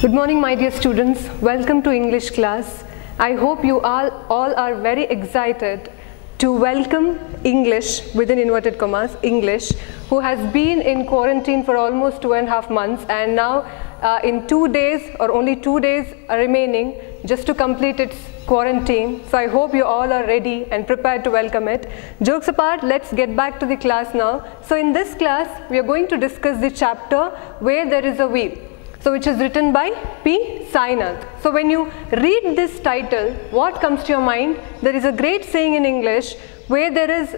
Good morning, my dear students. Welcome to English class. I hope you all are very excited to welcome English, within inverted commas, English, who has been in quarantine for almost 2.5 months, and now in 2 days or only 2 days are remaining just to complete its quarantine. So I hope you all are ready and prepared to welcome it. Jokes apart, let's get back to the class now. So in this class, we are going to discuss the chapter Where There Is a Wheel, so which is written by P. Sainath. So when you read this title, what comes to your mind? There is a great saying in English, where there is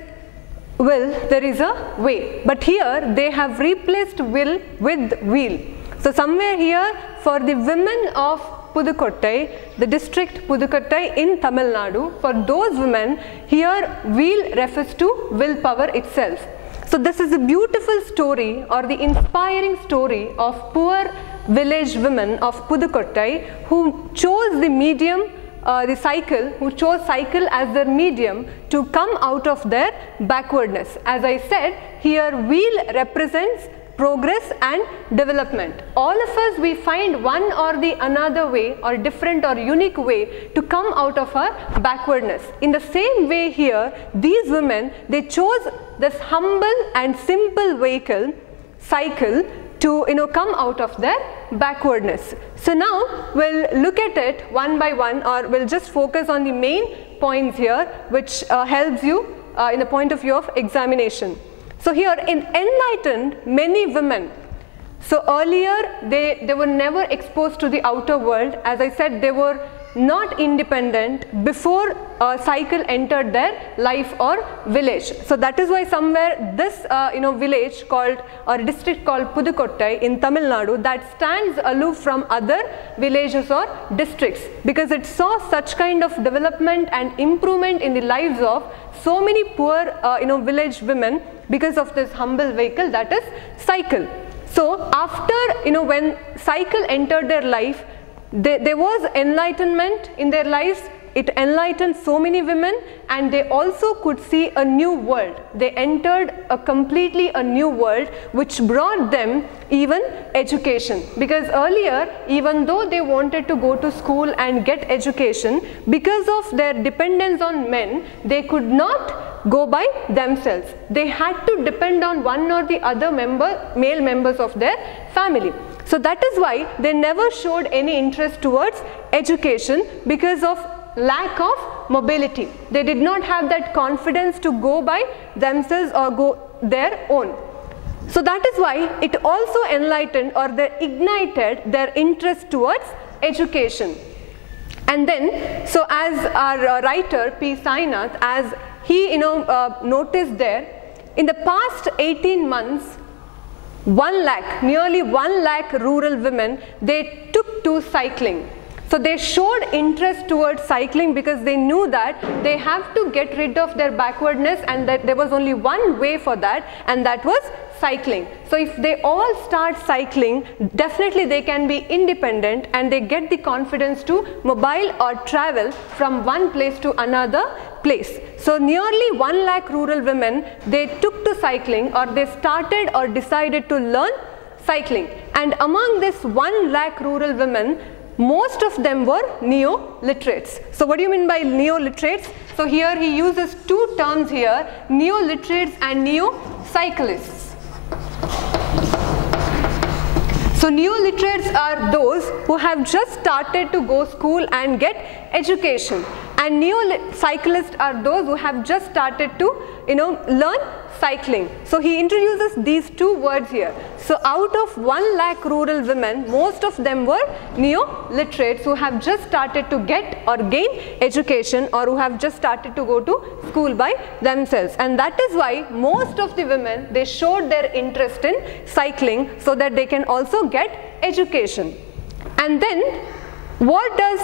will, there is a way. But here they have replaced will with wheel. So somewhere here for the women of Pudukkottai, the district Pudukkottai in Tamil Nadu, for those women, here wheel refers to willpower itself. So this is a beautiful story or the inspiring story of poor village women of Pudukkottai who chose the medium, who chose cycle as their medium to come out of their backwardness. As I said, here wheel represents progress and development. All of us, we find one or the another way or different or unique way to come out of our backwardness. In the same way here, these women, they chose this humble and simple vehicle, cycle, to come out of their backwardness. So now we'll look at it one by one, or we'll just focus on the main points here, which helps you in the point of view of examination. So here in enlightened, many women, so earlier they were never exposed to the outer world. As I said, they were not independent before cycle entered their life or village. So that is why somewhere this village called or district called Pudukkottai in Tamil Nadu, that stands aloof from other villages or districts, because it saw such kind of development and improvement in the lives of so many poor village women because of this humble vehicle, that is cycle. So after when cycle entered their life, there was enlightenment in their lives. It enlightened so many women, and they also could see a new world. They entered completely a new world, which brought them even education. Because earlier, even though they wanted to go to school and get education, because of their dependence on men, they could not go by themselves. They had to depend on one or the other male members of their family. So that is why they never showed any interest towards education, because of lack of mobility. They did not have that confidence to go by themselves or go their own. So that is why it also enlightened or they ignited their interest towards education. And then, so as our writer P. Sainath, as he noticed there, in the past 18 months, nearly 1 lakh rural women, they took to cycling. So they showed interest towards cycling because they knew that they have to get rid of their backwardness, and that there was only one way for that, and that was cycling. So if they all start cycling, definitely they can be independent and they get the confidence to mobile or travel from one place to another place. So nearly 1 lakh rural women, they took to cycling, or they started or decided to learn cycling. And among this 1 lakh rural women, most of them were neo-literates. So what do you mean by neo-literates? So here he uses two terms here, neo-literates and neo-cyclists. So neo-literates are those who have just started to go school and get education, and neo-cyclists are those who have just started to learn cycling. So he introduces these two words here. So out of 1 lakh rural women, most of them were neo-literates who have just started to get or gain education, or who have just started to go to school by themselves. And that is why most of the women, they showed their interest in cycling so that they can also get education. And then what does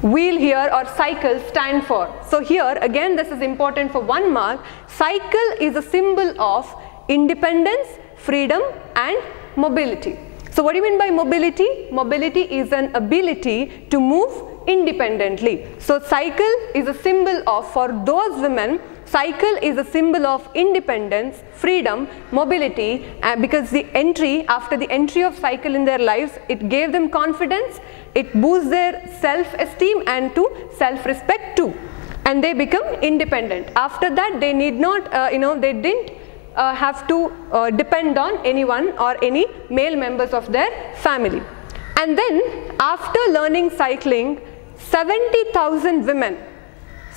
wheel here or cycle stand for? So here again, this is important for 1 mark. Cycle is a symbol of independence, freedom and mobility. So what do you mean by mobility? Mobility is an ability to move independently. So cycle is a symbol of, for those women, cycle is a symbol of independence, freedom, mobility, because after the entry of cycle in their lives, it gave them confidence, it boosts their self-esteem and to self-respect too, and they become independent. After that, they need not, they didn't have to depend on anyone or any male members of their family. And then after learning cycling, 70,000 women,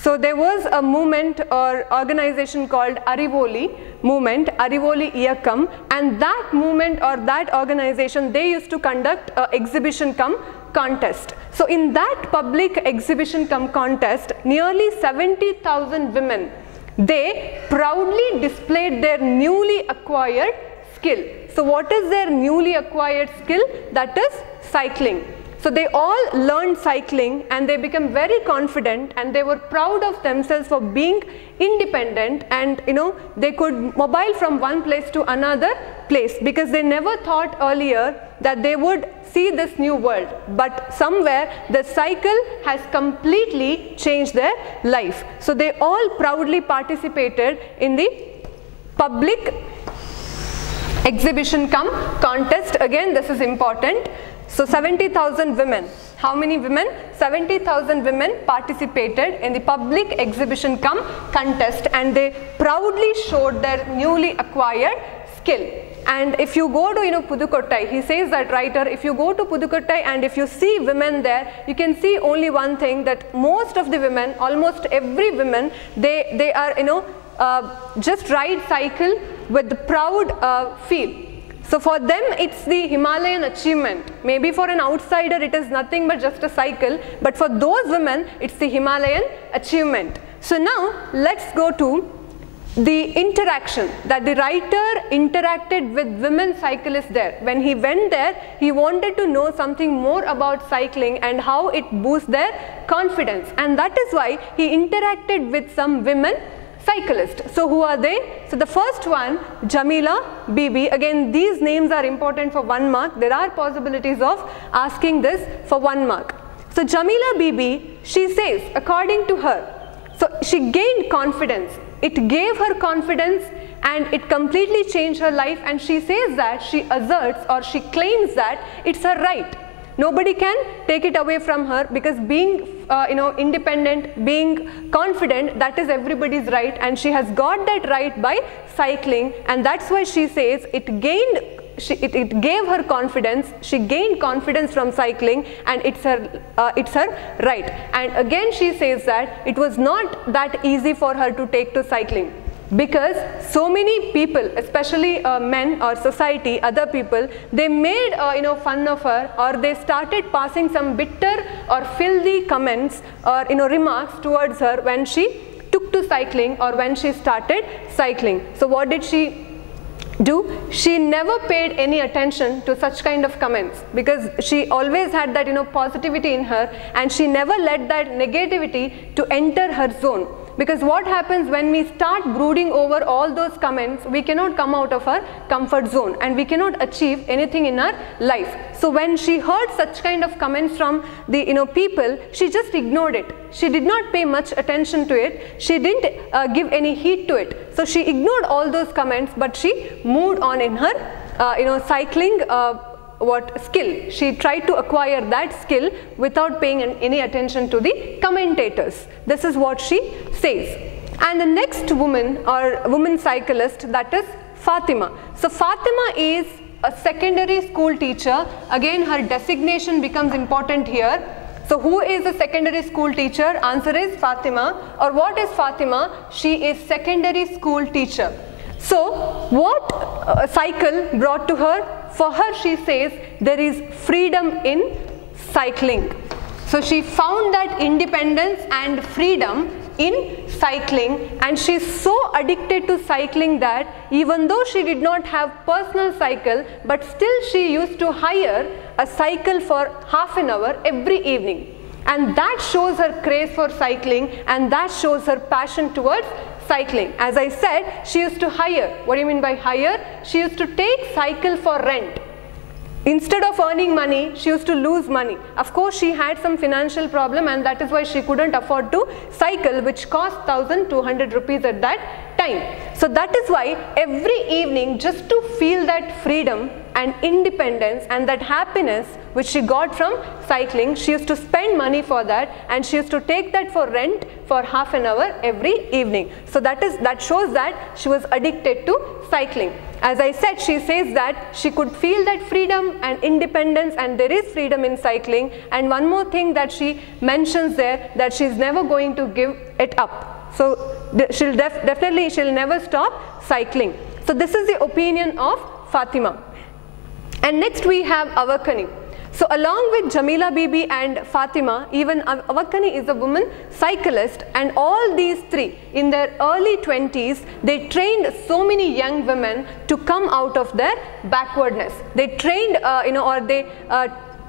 so there was a movement or organization called Arivoli movement, Arivoli Iyakam, and that movement or that organization, they used to conduct exhibition cum contest. So in that public exhibition cum contest, nearly 70,000 women, they proudly displayed their newly acquired skill. So what is their newly acquired skill? That is cycling. So they all learned cycling and they became very confident and they were proud of themselves for being independent, and they could mobile from one place to another place, because they never thought earlier that they would see this new world. But somewhere the cycle has completely changed their life. So they all proudly participated in the public exhibition cum contest. Again, this is important. So 70,000 women. How many women? 70,000 women participated in the public exhibition cum contest, and they proudly showed their newly acquired skill. And if you go to Pudukottai, he says, that writer, if you go to Pudukottai and if you see women there, you can see only one thing, that most of the women, almost every woman, they are just ride cycle with the proud feel. So for them, it's the Himalayan achievement. Maybe for an outsider, it is nothing but just a cycle, but for those women, it's the Himalayan achievement. So now, let's go to the interaction, that the writer interacted with women cyclists there. When he went there, he wanted to know something more about cycling and how it boosts their confidence. And that is why he interacted with some women cyclists. So who are they? So the first one, Jamila Bibi. Again, these names are important for 1 mark. There are possibilities of asking this for 1 mark. So Jamila Bibi, she says, according to her, so she gained confidence. It gave her confidence and it completely changed her life, and she says that, she asserts or she claims that it's her right. Nobody can take it away from her, because being independent, being confident, that is everybody's right, and she has got that right by cycling, and that's why she says it gave her confidence. She gained confidence from cycling, and it's her right. And again she says that it was not that easy for her to take to cycling, because so many people, especially men or society, other people, they made fun of her, or they started passing some bitter or filthy comments or remarks towards her when she took to cycling or when she started cycling. So what did she do? She never paid any attention to such kind of comments, because she always had that positivity in her, and she never let that negativity to enter her zone. Because what happens when we start brooding over all those comments, we cannot come out of our comfort zone and we cannot achieve anything in our life. So when she heard such kind of comments from the people, she just ignored it. She did not pay much attention to it. She didn't give any heed to it. So she ignored all those comments, but she moved on in her cycling skill. She tried to acquire that skill without paying any attention to the commentators. This is what she says. And the next woman or woman cyclist, that is Fatima. So Fatima is a secondary school teacher. Again, her designation becomes important here. So who is a secondary school teacher? Answer is Fatima. Or what is Fatima? She is secondary school teacher. So what cycle brought to her? For her, she says, there is freedom in cycling. So she found that independence and freedom in cycling, and she's so addicted to cycling that even though she did not have personal cycle, but still she used to hire a cycle for half an hour every evening. And that shows her craze for cycling, and that shows her passion towards cycling. As I said, she used to hire. What do you mean by hire? She used to take cycle for rent. instead of earning money, she used to lose money. Of course, she had some financial problem, and that is why she couldn't afford to cycle, which cost 1,200 rupees at that time. So that is why every evening, just to feel that freedom and independence and that happiness which she got from cycling, she used to spend money for that, and she used to take that for rent for half an hour every evening. So that shows that she was addicted to cycling. As I said, she says that she could feel that freedom and independence, and there is freedom in cycling. And one more thing that she mentions there, that she's never going to give it up. So she'll she'll never stop cycling. So this is the opinion of Fatima. And next we have Awakani. So along with Jamila Bibi and Fatima, even Awakani is a woman cyclist, and all these three in their early 20s, they trained so many young women to come out of their backwardness. They trained, they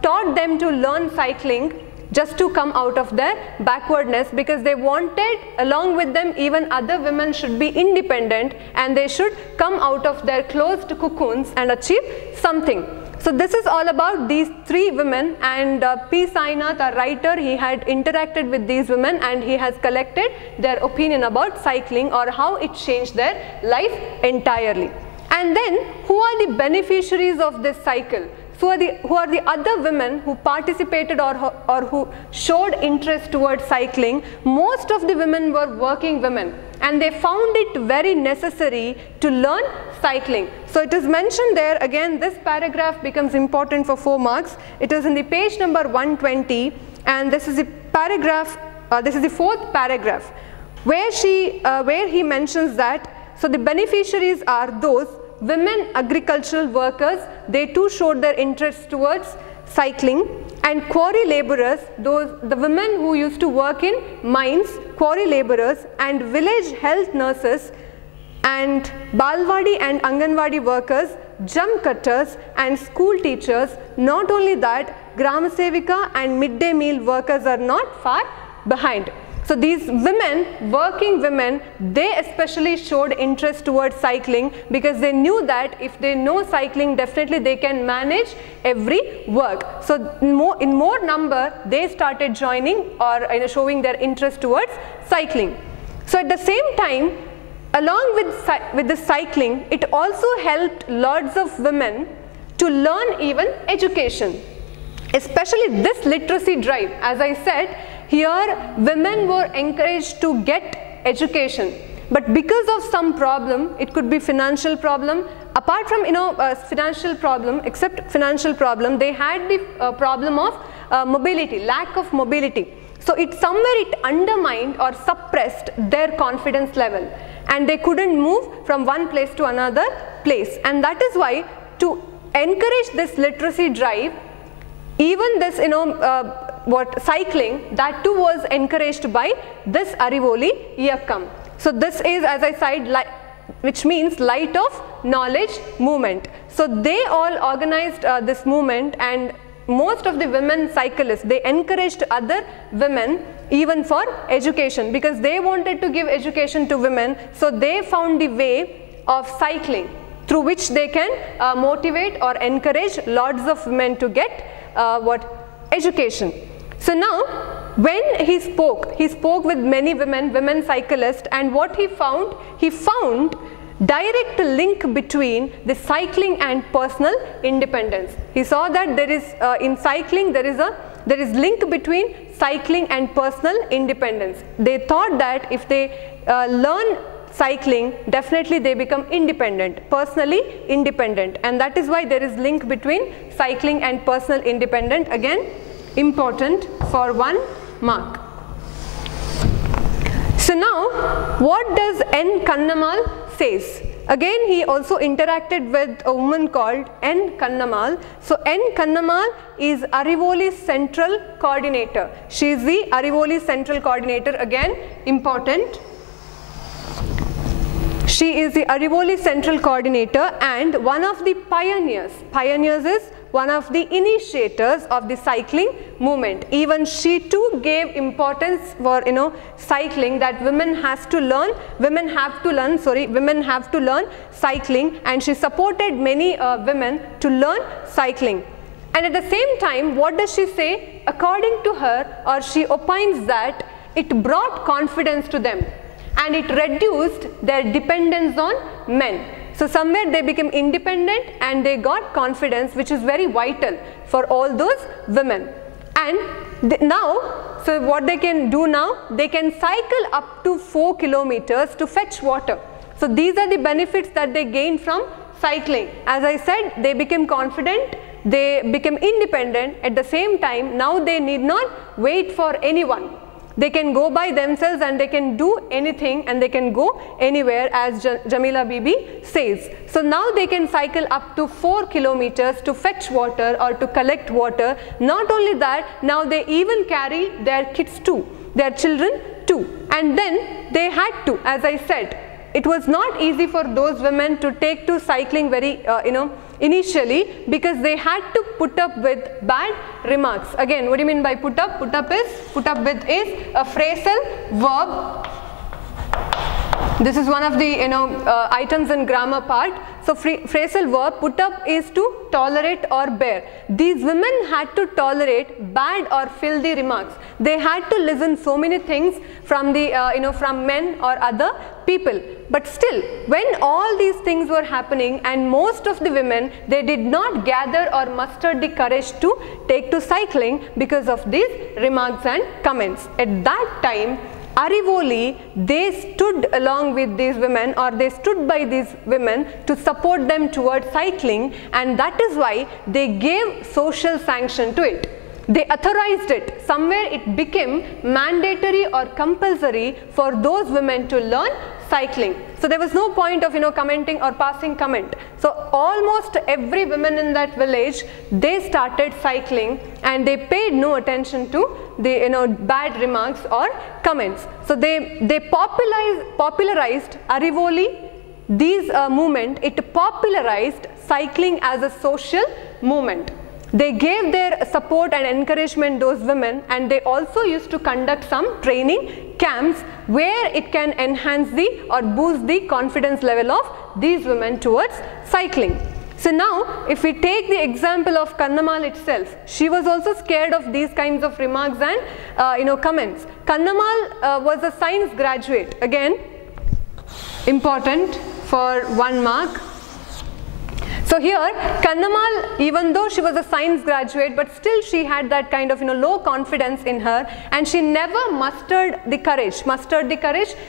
taught them to learn cycling just to come out of their backwardness, because they wanted, along with them, even other women should be independent and they should come out of their closed cocoons and achieve something. So this is all about these three women, and P. Sainath, a writer, he had interacted with these women and he has collected their opinion about cycling or how it changed their life entirely. And then, who are the beneficiaries of this cycle? Who are the other women who participated or who showed interest towards cycling? Most of the women were working women, and they found it very necessary to learn cycling. So it is mentioned there, again this paragraph becomes important for 4 marks. It is in the page number 120, and this is the paragraph, this is the 4th paragraph, where he mentions that, so the beneficiaries are those women agricultural workers, they too showed their interest towards cycling, and quarry laborers, the women who used to work in mines, quarry laborers, and village health nurses, and Balwadi and Anganwadi workers, jump cutters, and school teachers. Not only that, Gram Sevika and midday meal workers are not far behind. So these women, working women, they especially showed interest towards cycling, because they knew that if they know cycling, definitely they can manage every work. So in more number, they started joining or showing their interest towards cycling. So at the same time, along with the cycling, it also helped lots of women to learn even education, especially this literacy drive. As I said, here women were encouraged to get education, but because of some problem, it could be financial problem, apart from financial problem, except financial problem, they had the problem of mobility, lack of mobility. So somewhere it undermined or suppressed their confidence level, and they couldn't move from one place to another place. And that is why, to encourage this literacy drive, even this cycling, that too was encouraged by this Arivoli Iyakkam. So this is, as I said, which means light of knowledge movement. So they all organized this movement, and most of the women cyclists, they encouraged other women even for education, because they wanted to give education to women. So they found the way of cycling, through which they can motivate or encourage lots of women to get education. So now, when he spoke with many women cyclists, and what he found direct link between the cycling and personal independence. He saw that there is in cycling there is link between cycling and personal independence. They thought that if they learn cycling, definitely they become independent, personally independent, and that is why there is link between cycling and personal independence. Again, important for 1 mark. So now, what does N. Kannamal says? Again, he also interacted with a woman called N. Kannamal. So N. Kannamal is Arivoli's central coordinator. She is the Arivoli central coordinator. Again, important. She is the Arivoli central coordinator and one of the pioneers. Pioneers is one of the initiators of the cycling movement. Even she too gave importance for cycling, that women have to learn cycling, and she supported many women to learn cycling. And at the same time, what does she say? According to her, or she opines that it brought confidence to them and it reduced their dependence on men. So somewhere they became independent and they got confidence, which is very vital for all those women. And now, so what they can do now, they can cycle up to 4 kilometers to fetch water. So these are the benefits that they gain from cycling. As I said, they became confident, they became independent. At the same time, now they need not wait for anyone. They can go by themselves and they can do anything and they can go anywhere, as Jamila Bibi says. So now they can cycle up to 4 kilometers to fetch water or to collect water. Not only that, now they even carry their kids too, their children too. And then they had to, as I said, it was not easy for those women to take to cycling very, initially, because they had to put up with bad remarks. Again, what do you mean by put up? Put up with is a phrasal verb. This is one of the items in grammar part. So phrasal verb, put up is to tolerate or bear. These women had to tolerate bad or filthy remarks. They had to listen so many things from the from men or other people. But still, when all these things were happening, and most of the women, they did not gather or muster the courage to take to cycling because of these remarks and comments. At that time, Arivoli, they stood along with these women, or they stood by these women to support them towards cycling, and that is why they gave social sanction to it. They authorized it. Somewhere it became mandatory or compulsory for those women to learn cycling. So there was no point of commenting or passing comment. So almost every woman in that village, they started cycling and they paid no attention to the bad remarks or comments. So they popularized Arivoli, these movement, it popularized cycling as a social movement. They gave their support and encouragement those women, and they also used to conduct some training camps where it can enhance the or boost the confidence level of these women towards cycling. So now, if we take the example of Kannamal itself, she was also scared of these kinds of remarks and comments. Kannamal was a science graduate. Again, important for 1 mark. So here, Kannamal, even though she was a science graduate, but still she had that kind of low confidence in her, and she never mustered the courage.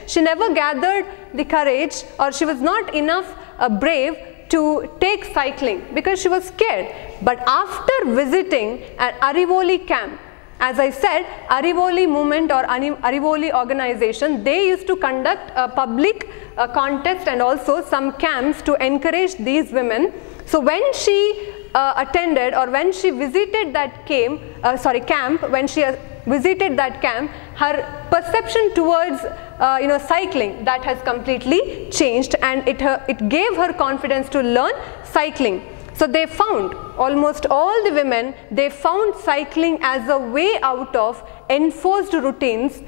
She never gathered the courage, or she was not enough brave to take cycling because she was scared. But after visiting an Arivoli camp, as I said, Arivoli movement or Arivoli organization, they used to conduct a public contest and also some camps to encourage these women. So when she attended, or when she visited that camp, her perception towards cycling, that has completely changed, and it gave her confidence to learn cycling. So they found, almost all the women, they found cycling as a way out of enforced routines.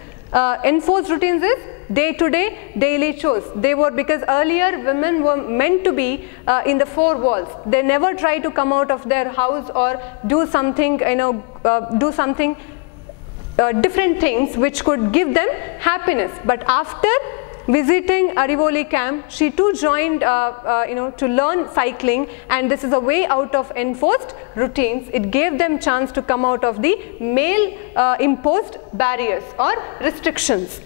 Enforced routines is day-to-day, daily chores. They were, because earlier women were meant to be in the 4 walls. They never try to come out of their house or do something, different things which could give them happiness. But after visiting Arivoli camp, she too joined to learn cycling, and this is a way out of enforced routines. It gave them chance to come out of the male imposed barriers or restrictions.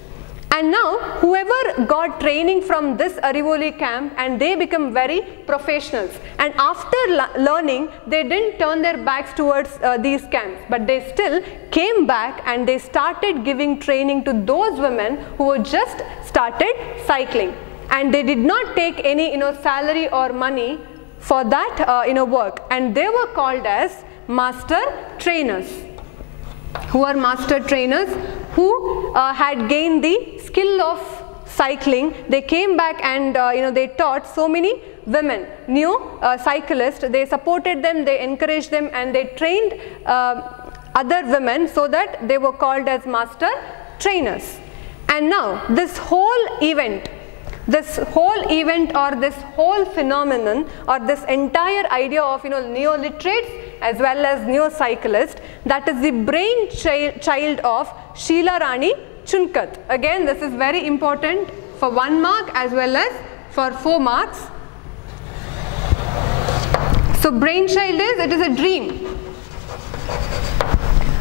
And now whoever got training from this Arivoli camp, and they become very professionals, and after learning, they didn't turn their backs towards these camps, but they still came back and they started giving training to those women who were just started cycling, and they did not take any salary or money for that work, and they were called as master trainers. Who are master trainers? Who had gained the skill of cycling. They came back and they taught so many women, new cyclists. They supported them, they encouraged them, and they trained other women so that they were called as master trainers. And now this whole event or this whole phenomenon or this entire idea of neo-literates as well as neo-cyclists, that is the brainchild of Sheila Rani Chunkat. Again, this is very important for 1 mark as well as for 4 marks. So brainchild is, it is a dream.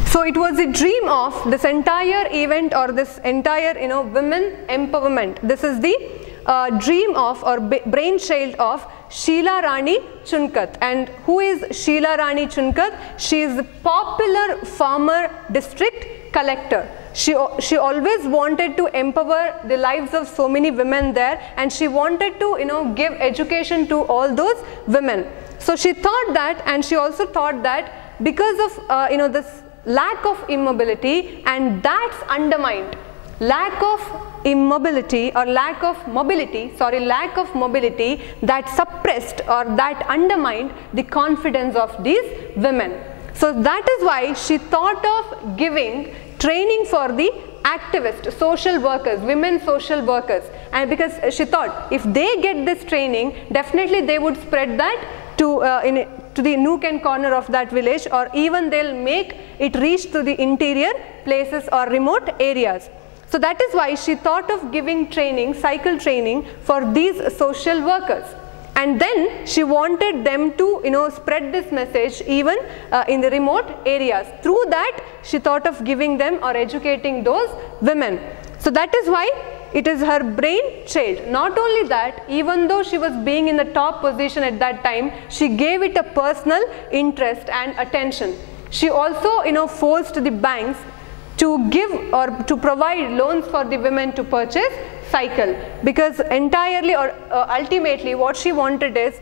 So it was a dream of this entire event or this entire women empowerment. This is the dream of or brainchild of Sheila Rani Chunkat. And who is Sheila Rani Chunkat? She is the popular farmer district collector. She always wanted to empower the lives of so many women there, and she wanted to give education to all those women. So she thought that, and she also thought that because of this lack of immobility, and that's undermined, lack of immobility or lack of mobility that suppressed or that undermined the confidence of these women. So that is why she thought of giving training for the activists, social workers, women social workers, and because she thought if they get this training, definitely they would spread that to the nook and corner of that village, or even they'll make it reach to the interior places or remote areas. So that is why she thought of giving training, cycle training for these social workers. And then she wanted them to spread this message even in the remote areas. Through that, she thought of giving them or educating those women. So that is why it is her brainchild. Not only that, even though she was being in the top position at that time, she gave it a personal interest and attention. She also forced the banks to give or to provide loans for the women to purchase cycle, because entirely or ultimately what she wanted is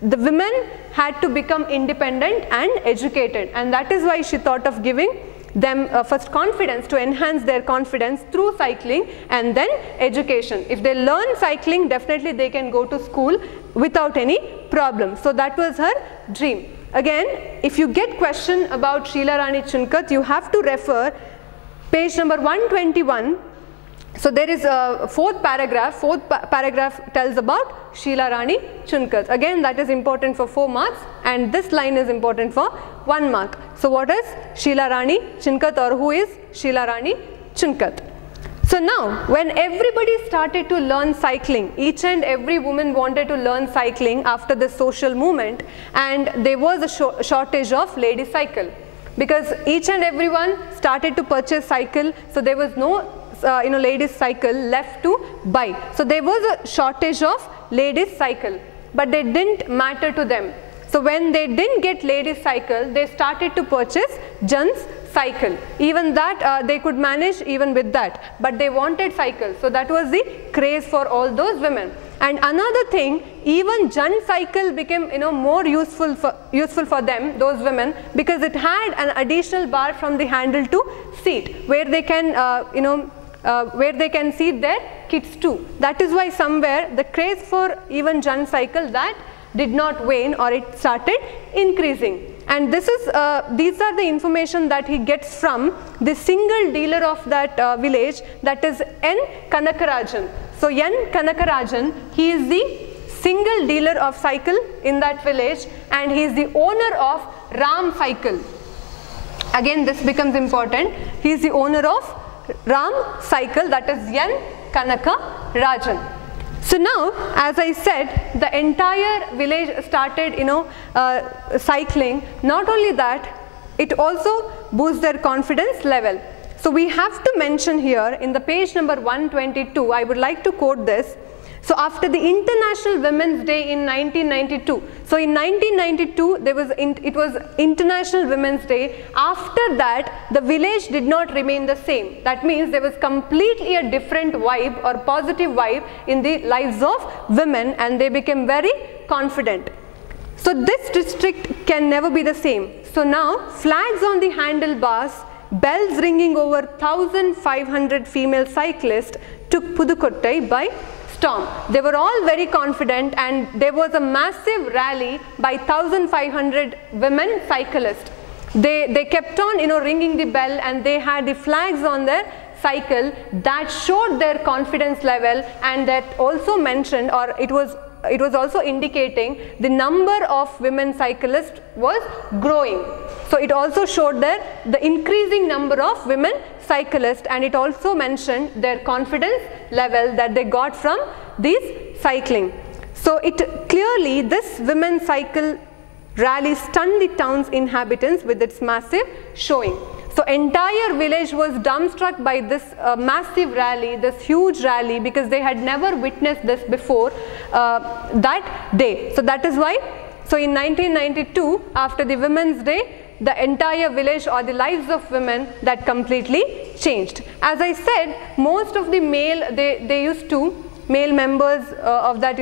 the women had to become independent and educated, and that is why she thought of giving them first confidence, to enhance their confidence through cycling, and then education. If they learn cycling, definitely they can go to school without any problem. So that was her dream. Again, if you get question about Sheila Rani Chunkat, you have to refer page number 121. So there is a fourth paragraph tells about Sheila Rani Chunkat. Again, that is important for 4 marks, and this line is important for 1 mark. So what is Sheila Rani Chunkat, or who is Sheila Rani Chunkat? So now, when everybody started to learn cycling, each and every woman wanted to learn cycling after the social movement, and there was a shortage of lady cycle, because each and everyone started to purchase cycle, so there was no ladies cycle left to buy. So there was a shortage of ladies cycle, but they didn't matter to them. So when they didn't get ladies cycle, they started to purchase gents cycle. Even that they could manage even with that, but they wanted cycle. So that was the craze for all those women. And another thing, even gent cycle became more useful for them, those women, because it had an additional bar from the handle to seat, where they can where they can seat their kids too. That is why somewhere the craze for even gent cycle, that did not wane, or it started increasing. And this is these are the information that he gets from the single dealer of that village, that is N. Kanakarajan. So N. Kanakarajan, he is the single dealer of cycle in that village, and he is the owner of Ram Cycle. Again, this becomes important. He is the owner of Ram Cycle, that is N. Kanakarajan. So now, as I said, the entire village started cycling. Not only that, it also boosts their confidence level. So we have to mention here in the page number 122, I would like to quote this. So after the International Women's Day in 1992, so in 1992 it was International Women's Day. After that, the village did not remain the same. That means there was completely a different vibe or positive vibe in the lives of women, and they became very confident. So this district can never be the same. So now flags on the handlebars, bells ringing over 1,500 female cyclists took Pudukottai by storm. They were all very confident, and there was a massive rally by 1,500 women cyclists. They kept on, ringing the bell, and they had the flags on their cycle that showed their confidence level, and that also mentioned, or it was also indicating the number of women cyclists was growing. So it also showed the increasing number of women cyclists, and it also mentioned their confidence level that they got from these cycling. So it clearly, this women cycle rally stunned the town's inhabitants with its massive showing. So entire village was dumbstruck by this massive rally, this huge rally, because they had never witnessed this before that day. So that is why, so in 1992, after the Women's Day, the entire village, or the lives of women, that completely changed. As I said, most of the male members of that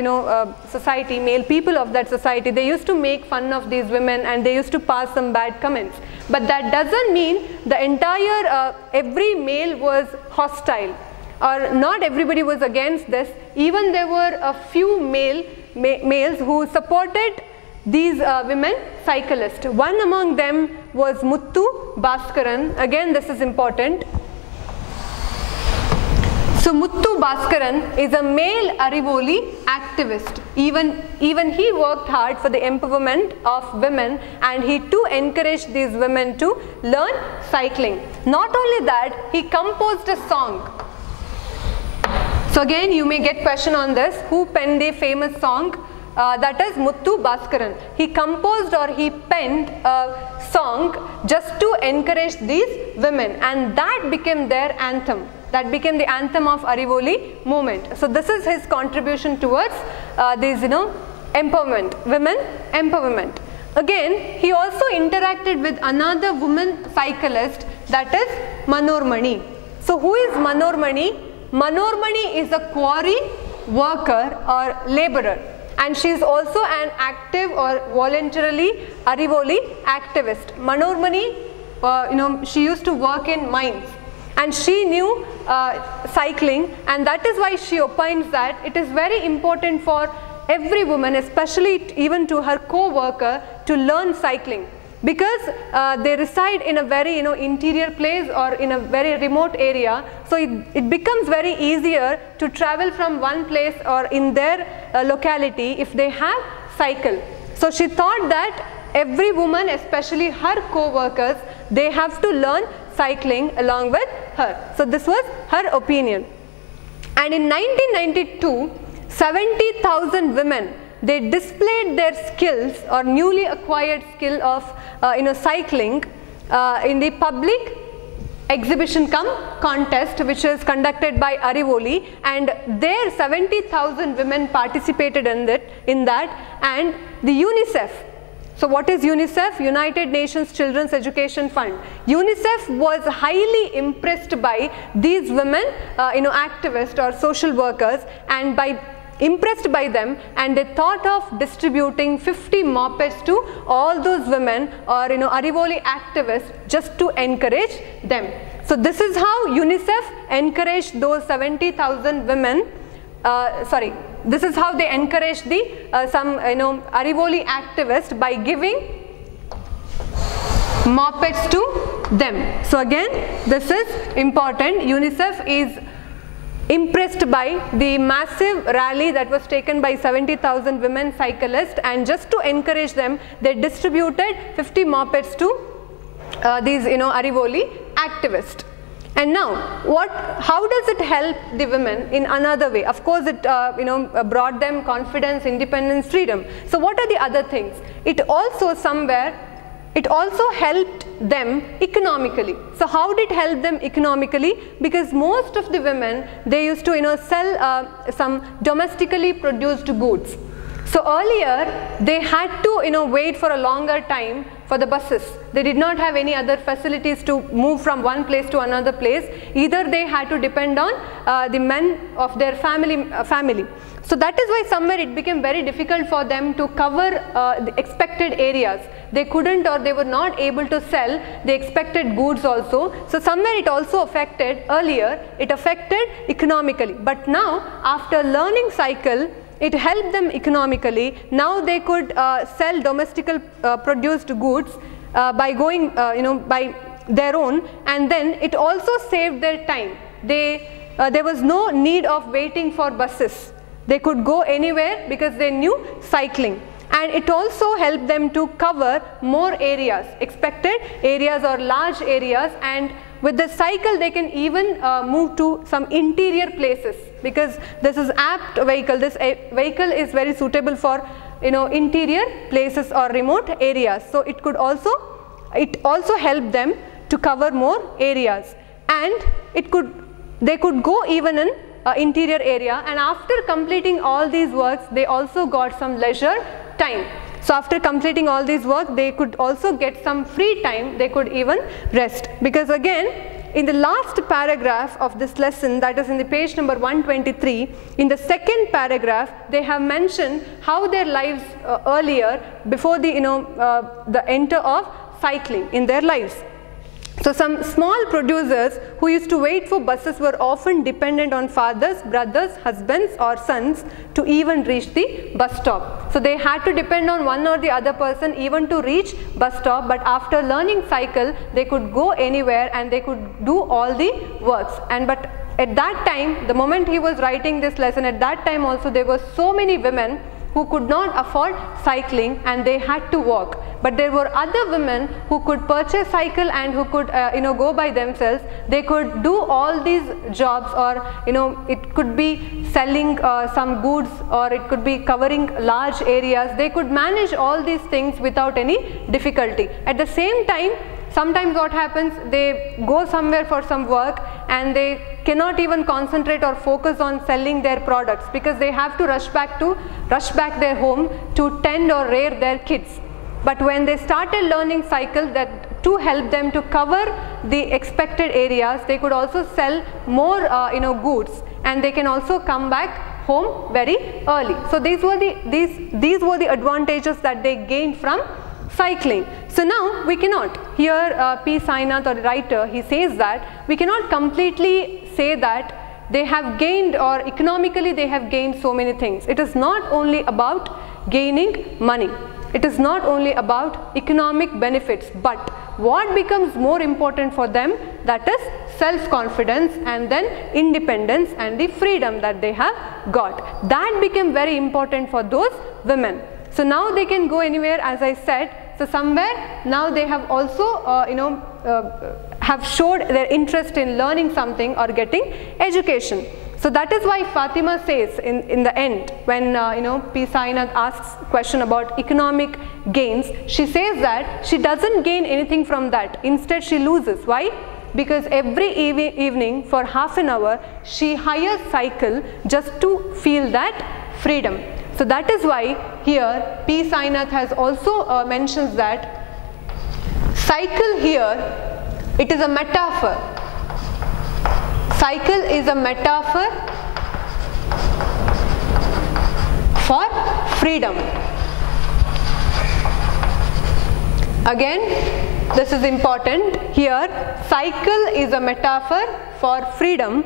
society, male people of that society, they used to make fun of these women, and they used to pass some bad comments. But that doesn't mean the entire every male was hostile, or not everybody was against this. Even there were a few males who supported these women cyclists. One among them was Muthu Bhaskaran. Again, this is important. So Muthu Bhaskaran is a male Arivoli activist. Even he worked hard for the empowerment of women, and he too encouraged these women to learn cycling. Not only that, he composed a song. So again, you may get question on this, who penned the famous song? That is Muthu Bhaskaran. He composed, or he penned a song just to encourage these women, and that became their anthem. That became the anthem of Arivoli movement. So this is his contribution towards this, empowerment, women empowerment. Again, he also interacted with another woman cyclist, that is Manormani. So who is Manormani? Manormani is a quarry worker or laborer, and she is also an active or voluntarily Arivoli activist. Manormani, she used to work in mines, and she knew cycling, and that is why she opines that it is very important for every woman, especially even to her co-worker, to learn cycling, because they reside in a very interior place or in a very remote area. So it becomes very easier to travel from one place or in their locality if they have cycle. So she thought that every woman, especially her co-workers, they have to learn cycling along with her. So this was her opinion. And in 1992, 70,000 women, they displayed their skills or newly acquired skill of cycling in the public exhibition contest, which is conducted by Arivoli, and there 70,000 women participated in that, and the UNICEF. So what is UNICEF? United Nations Children's Education Fund. UNICEF was highly impressed by these women, activists or social workers, and impressed by them, and they thought of distributing 50 mopeds to all those women or Arivoli activists, just to encourage them. So this is how UNICEF encouraged those 70,000 women. This is how they encouraged the some Arivoli activists by giving mopeds to them. So again, this is important. UNICEF is impressed by the massive rally that was taken by 70,000 women cyclists, and just to encourage them, they distributed 50 mopeds to these Arivoli activists. And now, how does it help the women in another way? Of course, it brought them confidence, independence, freedom. So what are the other things? It also helped them economically. So how did it help them economically? Because most of the women, they used to sell some domestically produced goods. So earlier they had to wait for a longer time for the buses. They did not have any other facilities to move from one place to another place. Either they had to depend on the men of their family. So that is why somewhere it became very difficult for them to cover the expected areas. They couldn't, or they were not able to sell the expected goods also. So somewhere it also affected, earlier it affected economically. But now, after learning cycle, it helped them economically. Now they could sell domestically produced goods by going, by their own, and then it also saved their time. There was no need of waiting for buses. They could go anywhere because they knew cycling. And it also helped them to cover more areas, expected areas or large areas, and with the cycle they can even move to some interior places, because this is apt vehicle. This vehicle is very suitable for interior places or remote areas. So it also helped them to cover more areas, and they could go even in interior area, and after completing all these works they also got some leisure time. So after completing all these work, they could also get some free time. They could even rest, because again in the last paragraph of this lesson, that is in the page number 123, in the second paragraph they have mentioned how their lives earlier, before the enter of cycling in their lives. So some small producers who used to wait for buses were often dependent on fathers, brothers, husbands or sons to even reach the bus stop. So they had to depend on one or the other person even to reach bus stop, but after learning cycle they could go anywhere and they could do all the works. But at that time, the moment he was writing this lesson, at that time also there were so many women who could not afford cycling and they had to walk. But there were other women who could purchase cycle and who could go by themselves. They could do all these jobs, or it could be selling some goods, or it could be covering large areas. They could manage all these things without any difficulty. At the same time, sometimes what happens, they go somewhere for some work and they cannot even concentrate or focus on selling their products, because they have to rush back their home to tend or rear their kids. But when they started learning cycle, that to help them to cover the expected areas, they could also sell more goods, and they can also come back home very early. So these were the advantages that they gained from cycling. So now we cannot, here P. Sainath, or the writer, he says that we cannot completely say that they have gained, or economically they have gained so many things. It is not only about gaining money. It is not only about economic benefits, but what becomes more important for them, that is self-confidence and then independence and the freedom that they have got. That became very important for those women. So now they can go anywhere, as I said. So somewhere now they have also have showed their interest in learning something or getting education. So that is why Fatima says in the end, when P. Sainath asks question about economic gains, she says that she doesn't gain anything from that. Instead she loses. Why? Because every evening for half an hour she hires cycle just to feel that freedom. So that is why here P. Sainath has also mentions that cycle here, it is a metaphor. Cycle is a metaphor for freedom. Again, this is important. Here, cycle is a metaphor for freedom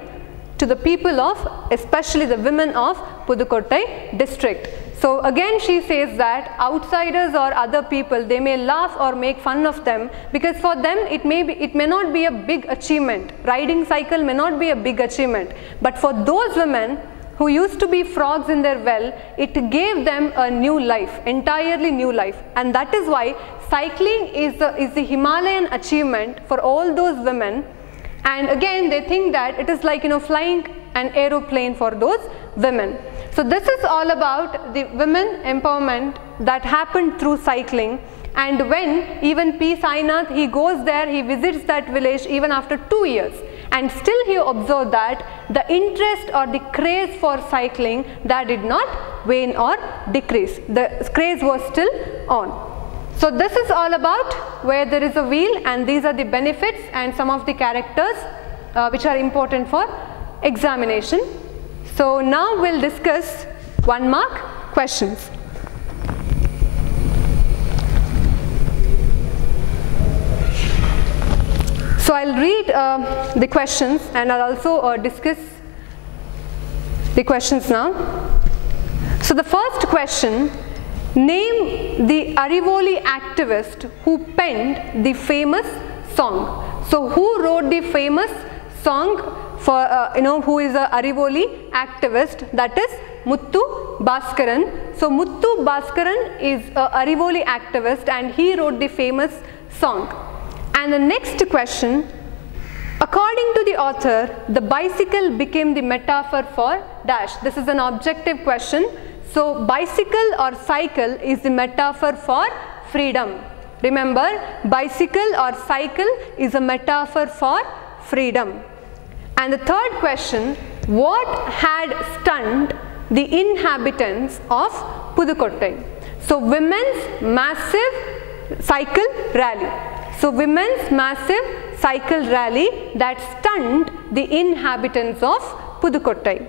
to the people of, especially the women of Pudukkottai district. So again she says that outsiders or other people, they may laugh or make fun of them, because for them it may not be a big achievement. Riding cycle may not be a big achievement, but for those women who used to be frogs in their well, it gave them a new life, entirely new life. And that is why cycling is the Himalayan achievement for all those women. And again they think that it is like flying an aeroplane for those women. So this is all about the women empowerment that happened through cycling. And when even P. Sainath, he goes there, he visits that village even after 2 years, and still he observed that the interest or the craze for cycling, that did not wane or decrease. The craze was still on. So this is all about where there is a wheel, and these are the benefits and some of the characters which are important for examination. So now we'll discuss 1 mark questions. So I'll read the questions and I'll also discuss the questions now. So the first question, name the Arivoli activist who penned the famous song. So who wrote the famous song for, who is a Arivoli activist, that is Muthu Bhaskaran. So Muthu Bhaskaran is a Arivoli activist and he wrote the famous song. And the next question, according to the author, the bicycle became the metaphor for dash. This is an objective question. So bicycle or cycle is the metaphor for freedom. Remember, bicycle or cycle is a metaphor for freedom. And the third question, what had stunned the inhabitants of Pudukkottai? So women's massive cycle rally. So women's massive cycle rally that stunned the inhabitants of Pudukkottai.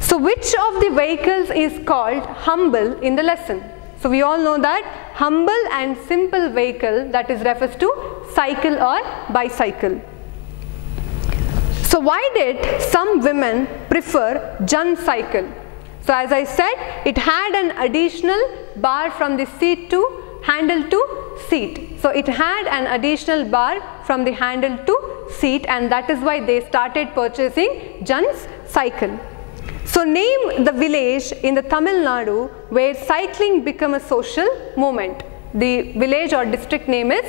So which of the vehicles is called humble in the lesson? So we all know that humble and simple vehicle, that is refers to cycle or bicycle. So why did some women prefer Jan cycle? So as I said, it had an additional bar from the seat to handle to seat. So it had an additional bar from the handle to seat, and that is why they started purchasing Jan's cycle. So name the village in the Tamil Nadu where cycling became a social movement. The village or district name is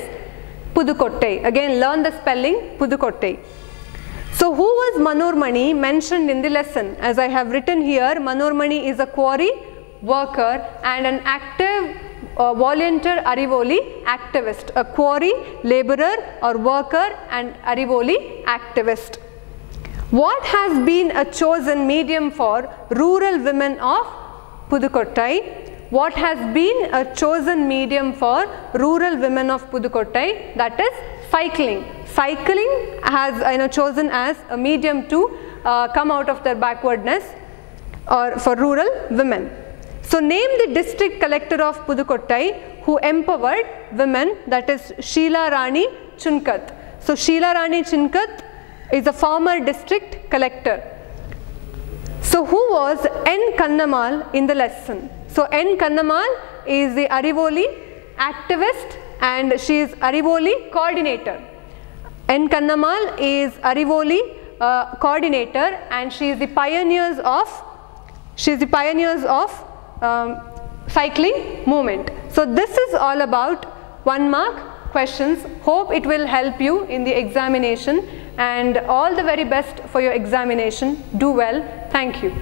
Pudukkottai. Again, learn the spelling, Pudukkottai. So who was Manoormani mentioned in the lesson? As I have written here, Manoormani is a quarry worker and an active volunteer Arivoli activist, a quarry laborer or worker and Arivoli activist. What has been a chosen medium for rural women of Pudukkottai? What has been a chosen medium for rural women of Pudukkottai? That is cycling. Cycling has chosen as a medium to come out of their backwardness or for rural women. So name the district collector of Pudukkottai who empowered women, that is Sheela Rani Chunkat. So Sheela Rani Chunkat is a former district collector. So who was N. Kannamal in the lesson? So N. Kannamal is the Arivoli activist and she is Arivoli coordinator. N. Kannamal is Arivoli coordinator and she is the pioneers of cycling movement. So this is all about 1 mark questions. Hope it will help you in the examination, and all the very best for your examination. Do well. Thank you.